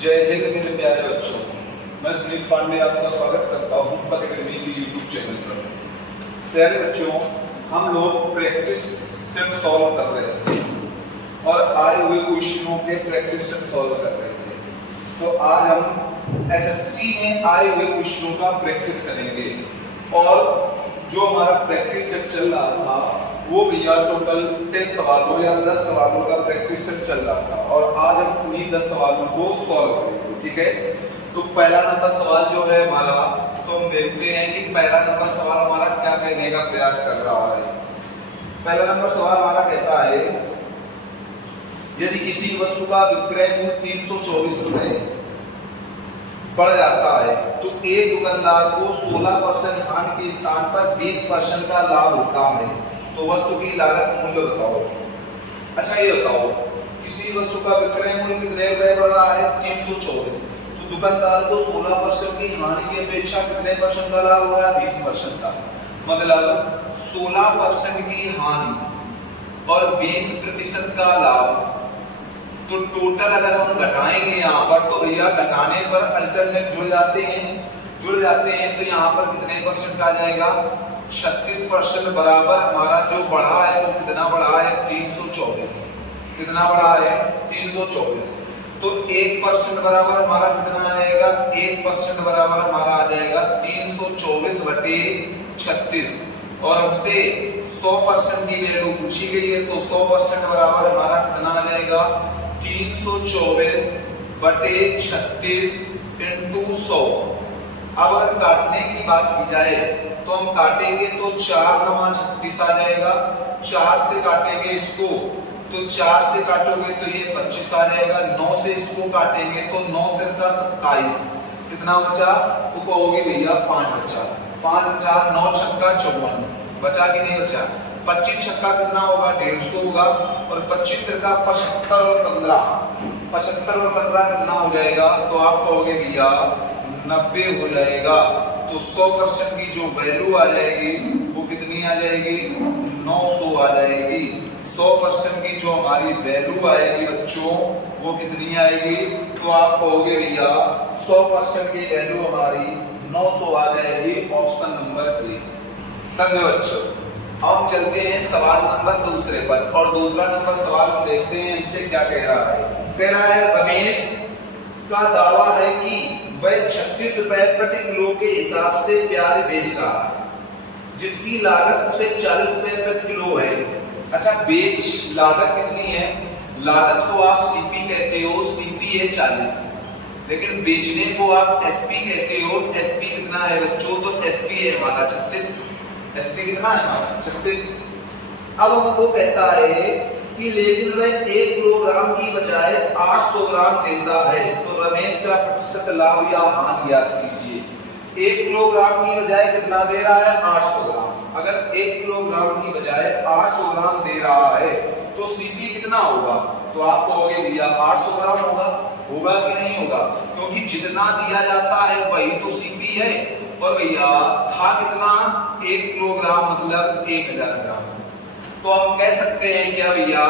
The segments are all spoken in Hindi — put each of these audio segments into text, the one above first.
जय हिंद मेरे प्यारे बच्चों, मैं सुनील पांडे आपका स्वागत करता हूँ पथ अकेडमी के यूट्यूब चैनल पर। प्यारे बच्चों, हम लोग प्रैक्टिस सेट सॉल्व कर रहे थे और आए हुए क्वेश्चनों के प्रैक्टिस सेट सॉल्व कर रहे थे। तो आज हम एसएससी में आए हुए क्वेश्चनों का प्रैक्टिस करेंगे और जो हमारा प्रैक्टिस सेट चल रहा था वो भैया टोटल 10 सवालों या 10 सवालों का प्रैक्टिस सेट चल रहा था और आज हम उन्हीं 10 सवालों को सॉल्व करेंगे। ठीक है, तो पहला नंबर सवाल जो है हमारा, तो हम देखते हैं कि पहला नंबर सवाल हमारा क्या कहने का प्रयास कर रहा है। पहला नंबर सवाल हमारा कहता है, यदि किसी वस्तु का विक्रय मूल्य 324 रुपए बढ़ जाता है तो एक दुकानदार को 16% हानि के स्थान पर 20% का लाभ होता है, तो वस्तु की लागत मूल्य बताओ। अच्छा ये बताओ, किसी वस्तु का विक्रय मूल्य कितने रुपए बढ़ रहा है? 324। तो दुकानदार को 16% की हानि की अपेक्षा कितने परसेंट का लाभ हो रहा है? 20% का। मतलब 16% की हानि और 20% का लाभ, तो टोटल अगर हम घटाएंगे यहाँ पर तो भैया घटाने पर अल्टरनेट जुड़ जाते हैं तो यहाँ पर कितने परसेंट आ जाएगा? 36% बराबर हमारा जो बढ़ा है वो कितना बढ़ा है? 324। कितना बढ़ा है? 324। तो 1% बराबर हमारा कितना आ जाएगा? 1% बराबर हमारा आ जाएगा 324 बटे 36 और हमसे 100% की वैल्यू पूछी गई है तो 100% बराबर हमारा कितना आ जाएगा? 324 बटे 36 इंटू 100। अब अगर काटने की बात की जाए तो हम काटेंगे तो 4 9 36 आ जाएगा। 4 से काटेंगे इसको तो 4 से काटोगे तो ये 25 आ जाएगा। 9 से इसको काटेंगे तो 9 तिरका 27। कितना बचा? तो कहोगे भैया 5 बचा। 5 4 9 छक्का 54 बचा कि नहीं बचा? 25 छक्का कितना होगा? 150 होगा और 25 तिरका 75 और 15 कितना हो जाएगा? तो आप कहोगे भैया 90 हो जाएगा। तो 100% की जो वैल्यू आ जाएगी वो कितनी आ जाएगी? 900 आ जाएगी। 100% की जो हमारी वैल्यू आएगी बच्चों वो कितनी आएगी? तो आप कहोगे भैया 100% की वैल्यू हमारी 900 आ जाएगी। Option number A. समझे बच्चों? अब हम चलते हैं सवाल नंबर दूसरे पर और दूसरा नंबर सवाल हम देखते हैं इनसे क्या कह रहा है। कह रहा है, रमेश का दावा है कि वह 36 रुपए प्रति किलो के हिसाब से प्याज बेच रहा है, जिसकी लागत उसे 40 रुपए प्रति किलो है। अच्छा, बेच लागत कितनी है? लागत को आप सीपी कहते हो, सीपी है 40, लेकिन बेचने को आप एसपी कहते हो। एसपी कितना है बच्चों? तो एसपी है हमारा 36। एसपी कितना है हमारा? 36। अब हमको कहता है कि लेकिन वह 1 किलोग्राम की बजाय 800 ग्राम देता है, तो रमेश का प्रतिशत लाभ या हानि याद कीजिए। 1 किलोग्राम की बजाय कितना दे रहा है? 800 ग्राम। अगर 1 किलोग्राम की बजाय 800 ग्राम दे रहा है तो सीपी कितना होगा? तो आप कहोगे भैया 800 ग्राम होगा कि नहीं होगा? क्योंकि जितना दिया जाता है वही तो सीपी है और भैया था कितना? 1 किलोग्राम मतलब 1000 ग्राम। तो हम कह सकते हैं क्या भैया?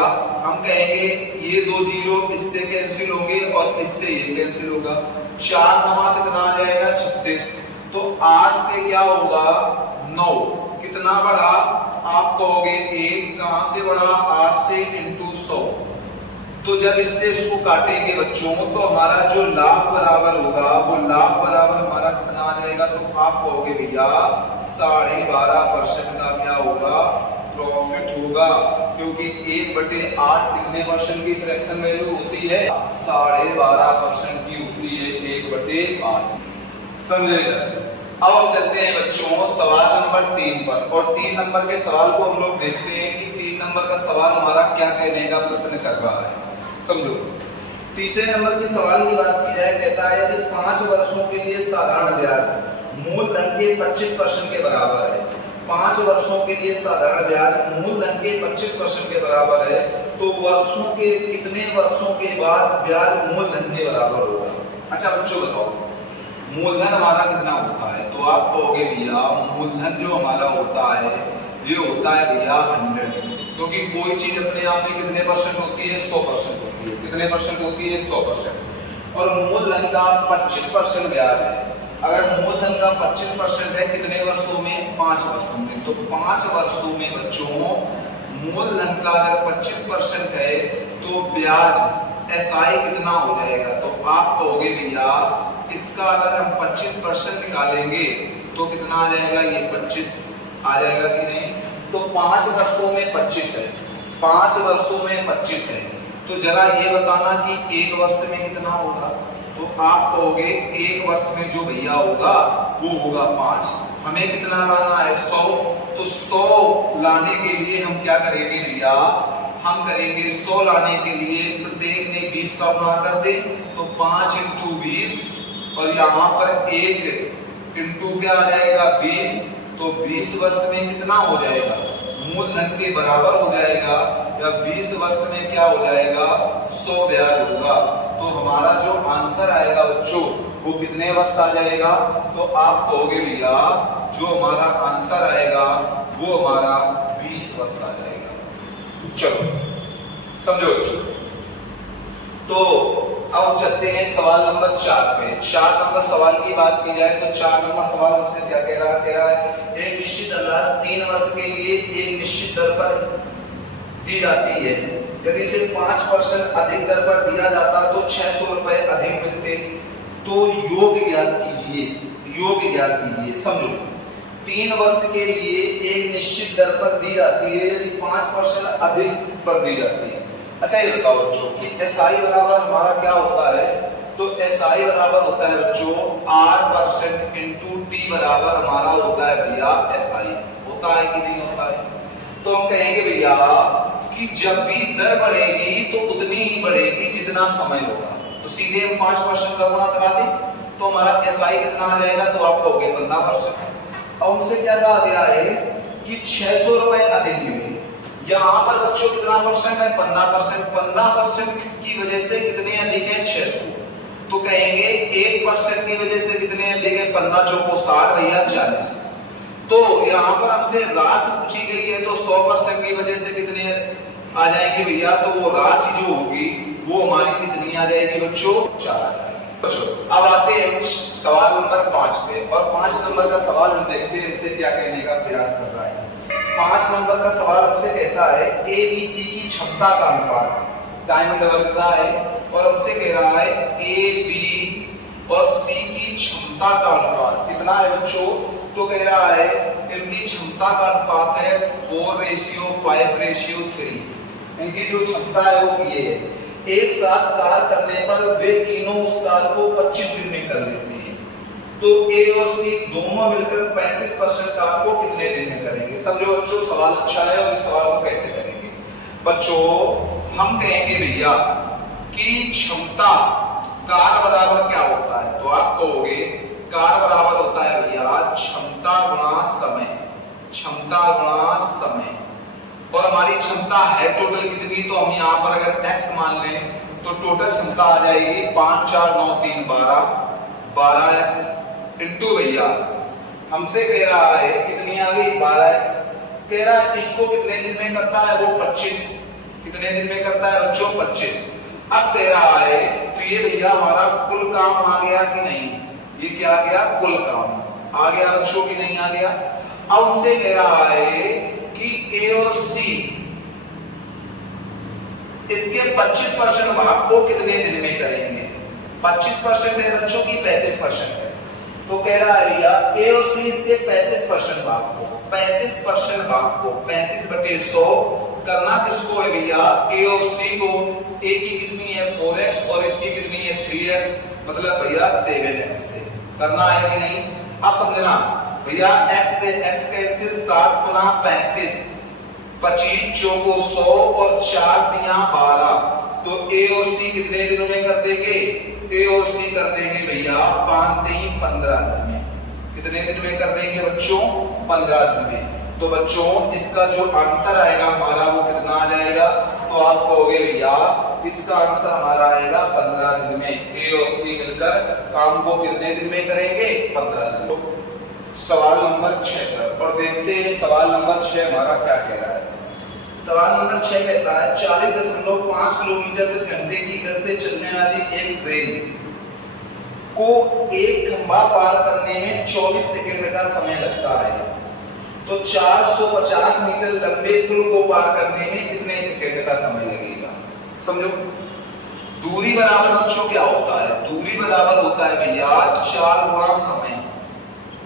हम कहेंगे ये 2 जीरो इससे कैंसिल होंगे और इससे ये कैंसिल होगा। 4 9 कितना आ जाएगा? 36। तो 8 से क्या होगा? 9। कितना बढ़ा? आप कहोगे 1। कहां से बढ़ा? 8 से इंटू 100। तो जब इससे इसको काटेंगे बच्चों तो हमारा जो लाभ बराबर होगा वो लाभ बराबर हमारा कितना आ जाएगा? तो आप कहोगे भैया 12.5% का क्या होगा? प्रॉफिट होगा, क्योंकि 1/8 कितने परसेंट की फ्रैक्शन वैल्यू होती है? 12.5% की होती है 1/8। समझे? अब हम चलते हैं बच्चों सवाल नंबर 3 पर और 3 नंबर के सवाल को हम लोग देखते हैं कि 3 नंबर का सवाल हमारा क्या कहने का प्रयत्न कर रहा है। समझो, तीसरे नंबर के सवाल की बात की जाए, कहता है यदि 5 वर्षों के लिए साधारण ब्याज मूलधन के 25% के बराबर है। 5 वर्षों के लिए साधारण ब्याज मूलधन के 25% के बराबर है, तो वर्षों के कितने वर्षों के बाद ब्याज मूलधन के बराबर होगा? अच्छा बच्चों बताओ, मूलधन हमारा कितना होता है? तो आप कहोगे भैया मूलधन जो हमारा होता है ये होता है भैया 100, क्योंकि कोई चीज अपने आप में कितने परसेंट होती है? 100% होती है। कितने परसेंट होती है? 100%। और मूलधन मूलधन का 25% ब्याज है। अगर मूलधन का 25% है कितने वर्षों में? 5 वर्षों में। तो 5 वर्षों में बच्चों मूलधन का अगर 25% है तो ब्याज एसआई कितना हो जाएगा? तो आप कहोगे भैया इसका अगर हम 25% निकालेंगे तो कितना आ जाएगा? ये 25 आ जाएगा कि नहीं? तो 5 वर्षों में 25 है, 5 वर्षों में 25 है। तो जरा ये बताना कि एक वर्ष में कितना होगा? तो आप कहोगे एक वर्ष में जो भैया होगा वो होगा 5। हमें कितना लाना है? 100। तो 100 लाने के लिए हम क्या करेंगे भैया? हम करेंगे 100 लाने के लिए प्रत्येक ने 20 का गुणा कर दे, तो 5 × 20 और यहाँ पर 1 इंटू क्या आ जाएगा? 20। तो 20 वर्ष में कितना हो जाएगा? मूलधन के बराबर हो जाएगा, या 20 वर्ष में क्या हो जाएगा? 100 ब्याज होगा। तो हमारा जो आंसर आएगा बच्चों वो कितने वर्ष आ जाएगा? तो आप कहोगे भैया जो हमारा आंसर आएगा वो हमारा 20 वर्ष आ जाएगा। चलो समझो बच्चों। तो अब चलते हैं सवाल नंबर 4 पे। 4 नंबर सवाल की बात की जाए तो 4 नंबर सवाल हमसे क्या कह रहा है एक निश्चित धनराशि 3 वर्ष के लिए एक निश्चित दर पर दी जाती है। यदि इसे 5% अधिक दर पर दिया जाता तो 600 रुपए अधिक मिलते। तो योग ज्ञात कीजिए, योग ज्ञात कीजिए। समझो 3 वर्ष के लिए एक निश्चित दर पर दी जाती है, यदि 5% अधिक पर दी जाती है। अच्छा ये बताओ बच्चों कि एसआई बराबर हमारा क्या होता है? तो एसआई बराबर होता है बच्चों R% इंटू टी बराबर हमारा होता है भैया एसआई। होता है कि नहीं होता है? तो हम कहेंगे भैया कि जब भी दर बढ़ेगी तो उतनी ही बढ़ेगी जितना समय होगा। तो सीधे हम 5% का गुणा करा दें तो हमारा एसआई कितना आ जाएगा? तो आप कहोगे 15%। अब हमसे क्या कहा गया है कि 600 रुपए अधिक मिले। यहाँ पर बच्चों कितना परसेंट है? 15%। 15% की वजह से कितने अधिक है? 600। तो कहेंगे 1% की वजह से कितने अधिक है? 15 चौको 60 भैया 40। तो यहाँ पर हमसे राशि पूछी गई है तो 100% की वजह से कितने आ जाएंगे भैया? तो वो राशि जो होगी वो हमारी कितनी आ जाएगी बच्चों? 4। बच्चों अब आते हैं सवाल नंबर 5 पे, और 5 नंबर का सवाल हम देखते हैं इनसे क्या कहने का प्रयास कर रहा है। 5 नंबर का सवाल हमसे कहता है ABC की क्षमता का अनुपात डायमंड वर्ग का है, और हमसे कह रहा है AB और C की क्षमता का अनुपात कितना है बच्चों? तो कह रहा है इनकी क्षमता का अनुपात है 4:5:3। इनकी जो क्षमता है वो ये है। एक साथ कार्य करने पर वे तीनों उस कार्य को 25 दिन में कर लेते हैं। तो ए और सी दोनों मिलकर 35% कार्य को कितने दिन में करेंगे? समझो बच्चों सवाल अच्छा है, और इस सवाल को कैसे करेंगे बच्चों? हम कहेंगे भैया कि क्षमता कार्य बराबर क्या होता है? तो आप कहोगे कार्य बराबर होता है भैया क्षमता गुणा समय, क्षमता गुणा समय। और हमारी क्षमता है टोटल कितनी? तो हम यहाँ पर अगर x मान लें तो टोटल क्षमता आ जाएगी 5 4 9 3 12x इंटू भैया हमसे कह रहा है कितनी आ गई? 12x। कह रहा है इसको कितने दिन में करता है? वो 25। कितने दिन में करता है बच्चों? 25। अब कह रहा है तो ये भैया हमारा कुल काम आ गया कि नहीं? ये क्या आ गया? कुल काम आ गया बच्चों की नहीं आ गया? अब हमसे कह रहा है कि ए और सी इसके 25% भाग को कितने दिन में करेंगे? 25% है बच्चों की 35% है। तो कह रहा है भैया ए और सी इसके 35% भाग को 35/100 करना किसको है भैया? ए और सी को। ए की कितनी है? 4x और इसकी कितनी है? 3x, मतलब भैया 7x से करना है कि नहीं? अब समझना भैया x से x कैंसिल 7 गुना 35 25 चौको 100 और 4 दिया 12। तो ए और सी कितने दिनों में कर देंगे? ए और सी कर देंगे भैया 15 दिन में। कितने दिन में कर देंगे बच्चों? 15 दिन में। तो बच्चों इसका जो आंसर आएगा हमारा वो कितना आ जाएगा? तो आप कहोगे भैया इसका आंसर हमारा आएगा 15 दिन में। ए और सी मिलकर काम को कितने दिन में करेंगे? 15 दिन में। सवाल नंबर 6 पर और देखते हैं सवाल नंबर 6 हमारा क्या कह रहा है। सवाल नंबर 6 कहता है 40.5 किलोमीटर प्रति घंटे की गति से चलने वाली एक ट्रेन को एक खंभा पार करने में 24 सेकंड का समय लगता है, तो 450 मीटर लंबे पुल को पार करने में कितने सेकंड का समय लगेगा? समझो, दूरी बराबर बच्चों क्या होता है? दूरी बराबर होता है भैया 4 गुणा समय।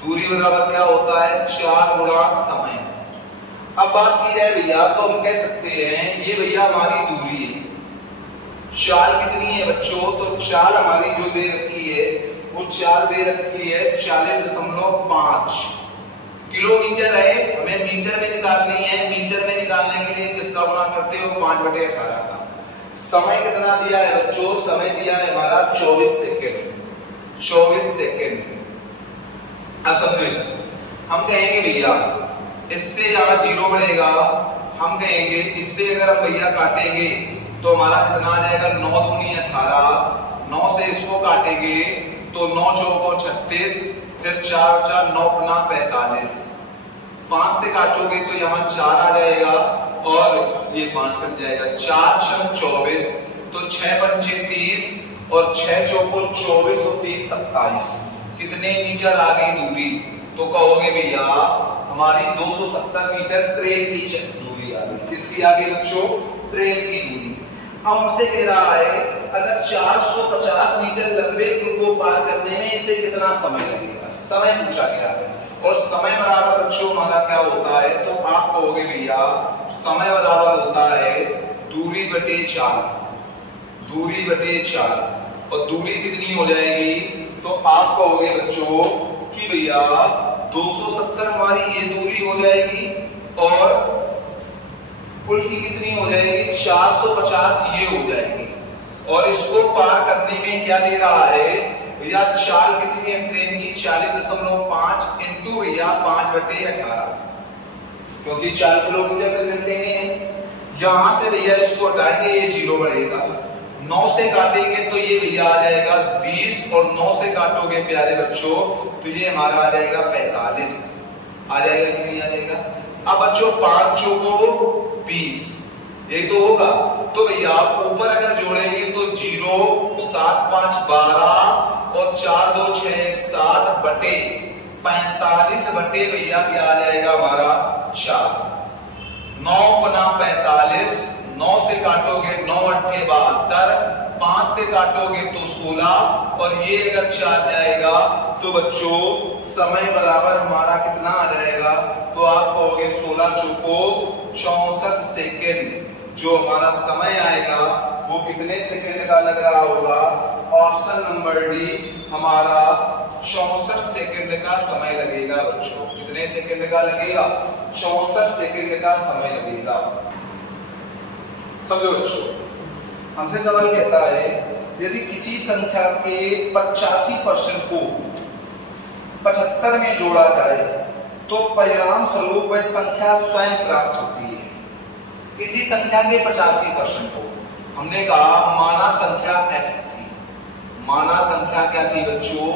दूरी बराबर क्या होता है? 4 गुणा समय। अब बात की जाए भैया तो हम कह सकते हैं ये भैया हमारी दूरी है। चाल कितनी है बच्चों? तो चाल हमारी जो दे रखी है वो चाल दे रखी है 40.5 किलोमीटर है। हमें मीटर में निकालनी है। मीटर में निकालने के लिए किसका गुणा करते हो? 5/18 का। समय कितना दिया है बच्चों? समय दिया है हमारा 24 सेकेंड। 24 सेकेंड। अब समझो, हम कहेंगे भैया इससे यहाँ 0 बढ़ेगा, हम कहेंगे इससे अगर हम भैया काटेंगे तो हमारा कितना आ जाएगा? 9 दूनी 18। 9 से इसको काटेंगे तो 9 चौको 36, फिर 4 4 9 पना 45। 5 से काटोगे तो यहाँ 4 आ जाएगा और ये 5 कट जाएगा। 4 6 24, तो 6 पंचे 30 और 6 चौको 24 और 3 27। कितने मीटर आ गई दूरी? तो कहोगे भैया हमारी 270 मीटर ट्रेन की दूरी आ गई। किसकी आ गई बच्चों? ट्रेन की दूरी। अब हमसे कह रहा है अगर 450 मीटर लंबे पुल को पार करने में इसे कितना समय लगेगा? समय पूछा गया है और समय बराबर बच्चों हमारा क्या होता है? तो आप कहोगे भैया समय बराबर होता है दूरी बटे 4। दूरी बटे 4 और दूरी कितनी हो जाएगी? तो आप कहोगे बच्चों कि भैया 270 हमारी ये दूरी हो जाएगी और पुल की कितनी हो जाएगी? 450 ये हो जाएगी। और इसको पार करने में क्या ले रहा है भैया? चाल कितनी है ट्रेन की? 40.5 इंटू भैया 5/18, क्योंकि 4 किलोमीटर पर घंटे में है। यहां से भैया इसको हटाएंगे, ये 0 बढ़ेगा। 9 से काटेंगे तो ये भैया आ जाएगा 20 और 9 से काटोगे प्यारे बच्चों तो ये हमारा आ जाएगा 45। आ जाएगा कि नहीं आ जाएगा? अब बच्चों 5 चौको 20, ये तो होगा। तो भैया ऊपर अगर जोड़ेंगे तो 0 7 5 12 और 4 2 6 1 7 बटे 45 बटे भैया क्या आ जाएगा हमारा? 4। 9 पना 45, 9 से काटोगे 9 8 72, 5 से काटोगे तो 16 और ये अगर 4 जाएगा तो बच्चों समय बराबर हमारा कितना आ जाएगा? तो आप कहोगे 16 चौको 64 सेकेंड। जो हमारा समय आएगा वो कितने सेकेंड का लग रहा होगा? ऑप्शन नंबर डी हमारा 64 सेकेंड का समय लगेगा बच्चों। कितने सेकेंड का लगेगा? 64 सेकेंड का समय लगेगा। समझो बच्चों, हमसे सवाल कहता है यदि किसी संख्या के 85% को 75 में जोड़ा जाए तो परिणाम स्वरूप वह संख्या स्वयं प्राप्त होती है। किसी संख्या के 85% को हमने कहा माना संख्या x थी। माना संख्या क्या थी बच्चों?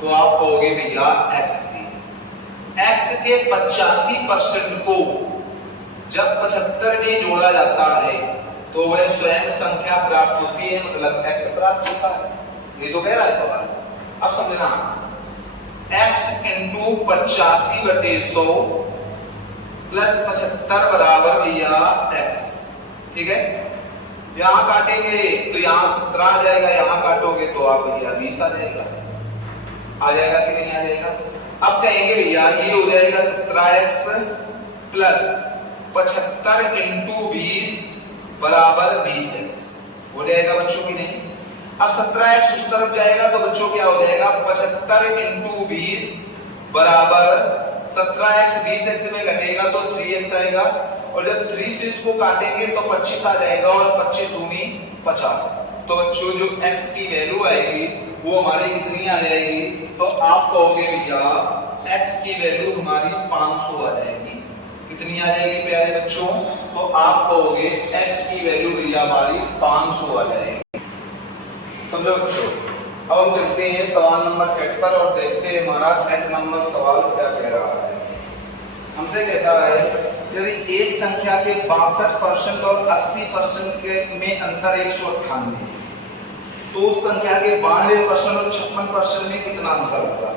तो आप कहोगे भैया x थी। x के 85% को जब 75 में जोड़ा जाता है तो वह स्वयं संख्या प्राप्त होती है, मतलब x प्राप्त होता है। ये तो कह रहा है सवाल। अब समझना, x इंटू 85/100 प्लस 75 बराबर भैया x। ठीक है, यहां काटेंगे तो यहां 17 आ जाएगा, यहां काटोगे तो आप भैया 20 आ जाएगा। आ जाएगा कि नहीं आ जाएगा? अब कहेंगे भैया ये हो जाएगा 17x प्लस 75 इंटू 20 बराबर 20x। हो जाएगा बच्चों की नहीं? अब 17x उस तरफ जाएगा तो बच्चों क्या हो जाएगा? 75 इंटू 20 बराबर 17x 20x में घटेगा तो 3x आएगा और जब 3 से इसको काटेंगे तो 25 आ जाएगा और 25 दूनी 50। तो बच्चों जो x की वैल्यू आएगी वो हमारी कितनी आ जाएगी? तो आप कहोगे भैया x की वैल्यू हमारी 500 आ जाएगी। कितनी आ जाएगी प्यारे बच्चों? तो आप कहोगे x की वैल्यू भैया हमारी 500 आ जाएगी। समझो बच्चों, अब हम चलते हैं सवाल नंबर 8 पर और देखते हैं हमारा 8 नंबर सवाल क्या कह रहा है। हमसे कहता है यदि एक संख्या के 62% और 80% के में अंतर 198 है, तो उस संख्या के 92% और 56% में कितना अंतर होगा?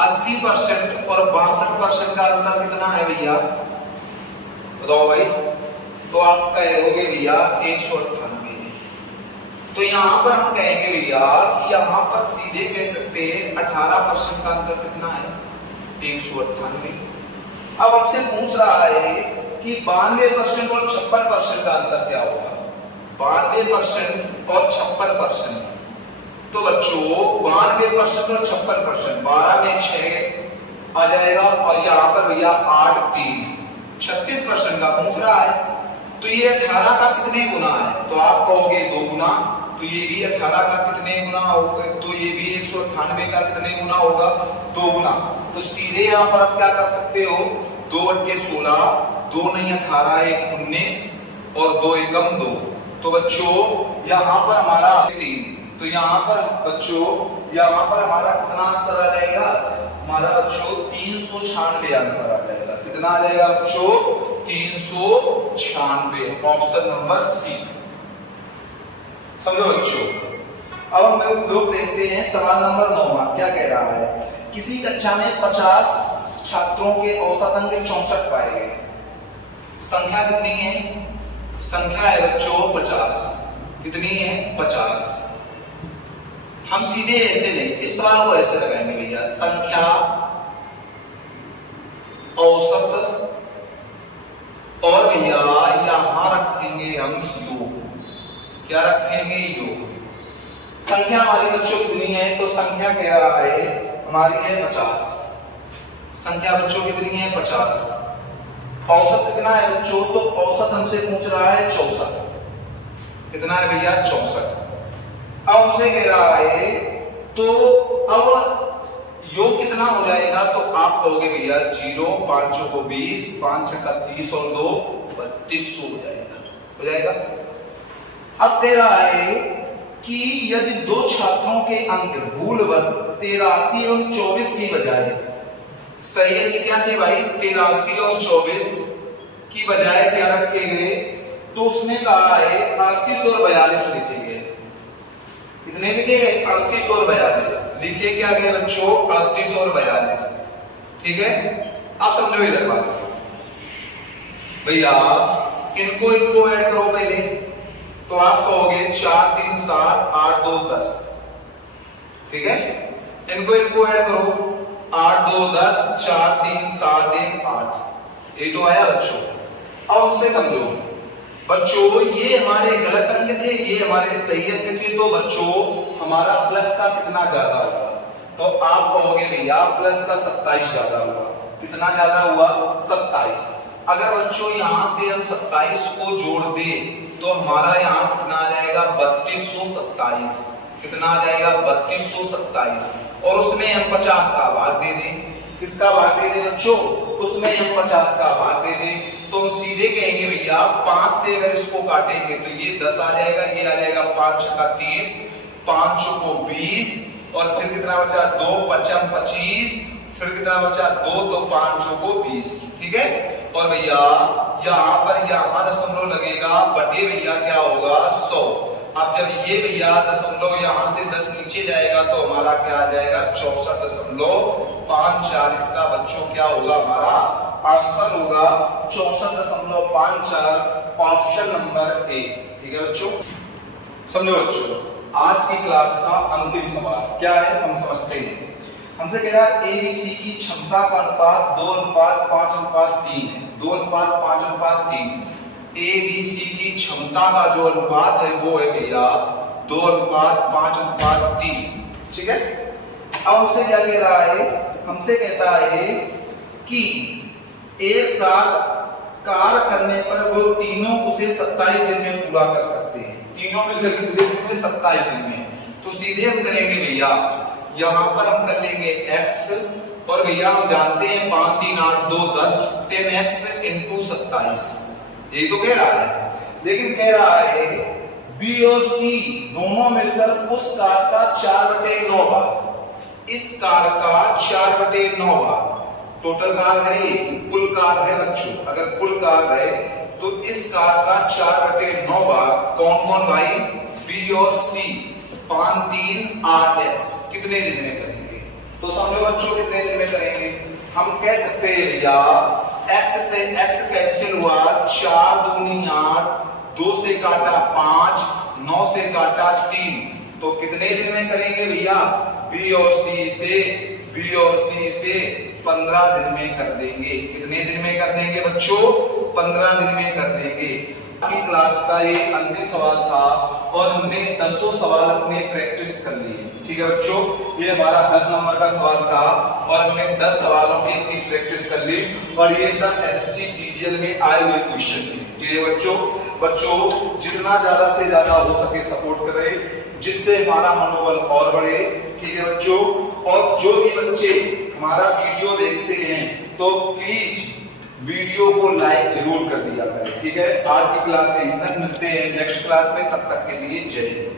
80% और 62% का अंतर कितना है भैया? बताओ भाई। तो आप कहोगे भैया 198। तो यहां पर हम कहेंगे भैया कि यहां पर सीधे कह सकते हैं 18% का अंतर कितना है? 198। अब हमसे पूछ रहा है कि 92% और 56% का अंतर क्या होगा? 92% और 56%। तो बच्चों 92% और 56%, 12 में 6 आ जाएगा और यहाँ पर भैया 8 3 36% का पूछ रहा है। तो ये 18 का कितने गुना है? तो आप कहोगे 2 गुना। तो ये भी 18 का कितने गुना होगा? तो ये भी 198 का कितने गुना होगा? 2 गुना। तो सीधे यहाँ पर आप क्या कर सकते हो? 2 बटे 16, 2 नहीं 18, 1 19 और 2 एकम 2। तो बच्चों यहाँ पर हमारा 3। तो यहाँ पर बच्चों यहाँ पर हमारा कितना आंसर आ जाएगा? हमारा बच्चों 396 आंसर आ जाएगा। कितना आ जाएगा बच्चों? 396। Option number C. समझो बच्चों। अब हम लोग देखते हैं सवाल नंबर 9 क्या कह रहा है। किसी कक्षा में 50 छात्रों के औसत अंक 64 पाए गए। संख्या कितनी है? संख्या है बच्चों 50। कितनी है? 50। हम सीधे ऐसे नहीं, इस सवाल को ऐसे लगाएंगे भैया, संख्या औसत और भैया यहां रखेंगे हम योग। क्या रखेंगे? योग। संख्या हमारी बच्चों कितनी है? तो संख्या कह रहा है हमारी है 50। संख्या बच्चों कितनी है? 50। औसत कितना है बच्चों? तो औसत हमसे पूछ रहा है 64। कितना है भैया? 64। अब हमसे कह रहा है तो अब योग कितना हो जाएगा? तो आप कहोगे भैया 0 5 को 20, 5 छक्का 30 और 2 32 हो जाएगा। हो जाएगा। अब कह रहा है कि यदि 2 छात्रों के अंक भूलवश 83 और 24 की बजाय, सही है क्या थे भाई? 83 और 24 की बजाय क्या रखे गए? तो उसने कहा है 38 और 42 लिखे गए। कितने लिखे गए? 38 और 42 लिखे क्या गए बच्चों? 38 और 42। ठीक है। अब समझो इधर बात भैया, इनको ऐड करो पहले। तो आप कहोगे 4 3 7 8 2 10। ठीक है। इनको ऐड करो 8 2 10 4 3 7 1 8। ये तो आया बच्चों। अब हमसे समझो बच्चों, ये हमारे गलत अंक थे, ये हमारे सही अंक थे। तो बच्चों हमारा प्लस का कितना ज्यादा होगा? तो आप कहोगे भैया प्लस का 27 ज्यादा हुआ। कितना ज्यादा हुआ? 27। अगर बच्चों यहां से हम 27 को जोड़ दें तो हमारा यहाँ कितना आ जाएगा? 3227। कितना आ जाएगा? 3227। और उसमें हम 50 का भाग दे दें। किसका भाग दे दें बच्चों? उसमें हम 50 का भाग दे दें। तो हम सीधे कहेंगे भैया 5 से अगर इसको काटेंगे तो ये 10 आ जाएगा, ये आ जाएगा 5 छक्का 30, 5 को 20 और फिर कितना बचा? 2 5 25, फिर कितना बचा? 2 तो 5 को 20। ठीक है। और भैया यहाँ पर यहाँ दशमलव लगेगा बटे भैया क्या होगा? 100। अब जब ये भैया दशमलव यहाँ से 10 नीचे जाएगा तो हमारा क्या आ जाएगा? 64.54। इसका बच्चों क्या होगा? हमारा आंसर होगा 64.54। Option number A. ठीक है बच्चों। समझो बच्चों, आज की क्लास का अंतिम सवाल क्या है हम समझते हैं। हमसे कह रहा है एबीसी की क्षमता का अनुपात 2:5:3 है। 2:5:3। एबीसी की क्षमता का जो अनुपात है वो है भैया 2:5:3। ठीक है। अब हमसे क्या कह रहा है? हमसे कहता है कि एक साथ कार्य करने पर वो तीनों उसे 27 दिन में पूरा कर सकते हैं। तीनों मिलकर कितने दिन में? 27 दिन में। तो सीधे हम करेंगे भैया, यहां पर हम कर लेंगे x और भैया हम जानते हैं 5 3 8 2 10 10x × 27। ये तो कह रहा है, लेकिन कह रहा है बी और सी दोनों मिलकर उस कार का 4/9 भाग, इस कार का 4/9 भाग। टोटल कार है ये, कुल कार है बच्चों। अगर कुल कार है तो इस कार का 4/9 भाग कौन कौन भाई? बी और सी 5 3 8 x कितने दिन में करेंगे? तो समझो बच्चों कितने दिन में करेंगे? हम कह सकते हैं भैया x से x कैंसिल हुआ, 4 दूनी 8, 2 से काटा 5, 9 से काटा 3, तो कितने दिन में करेंगे भैया? बी और सी से 15 दिन में कर देंगे। कितने दिन में कर देंगे बच्चों? 15 दिन में कर देंगे। आज की क्लास का ये अंतिम सवाल था और हमने 10 सवाल अपने प्रैक्टिस कर लिए। ठीक है बच्चों, ये हमारा 10 नंबर का सवाल था और हमने 10 सवालों की अपनी प्रैक्टिस कर ली और ये सब एसएससी सीजीएल में आए हुए क्वेश्चन थे। ठीक है बच्चों जितना ज्यादा से ज्यादा हो सके सपोर्ट करें, जिससे हमारा मनोबल और बढ़े। ठीक है बच्चों, और जो भी बच्चे हमारा वीडियो देखते हैं तो प्लीज वीडियो को लाइक जरूर कर दिया करें। ठीक है, आज की क्लास से यहीं तक, मिलते हैं नेक्स्ट क्लास में, तब तक के लिए जय हिंद।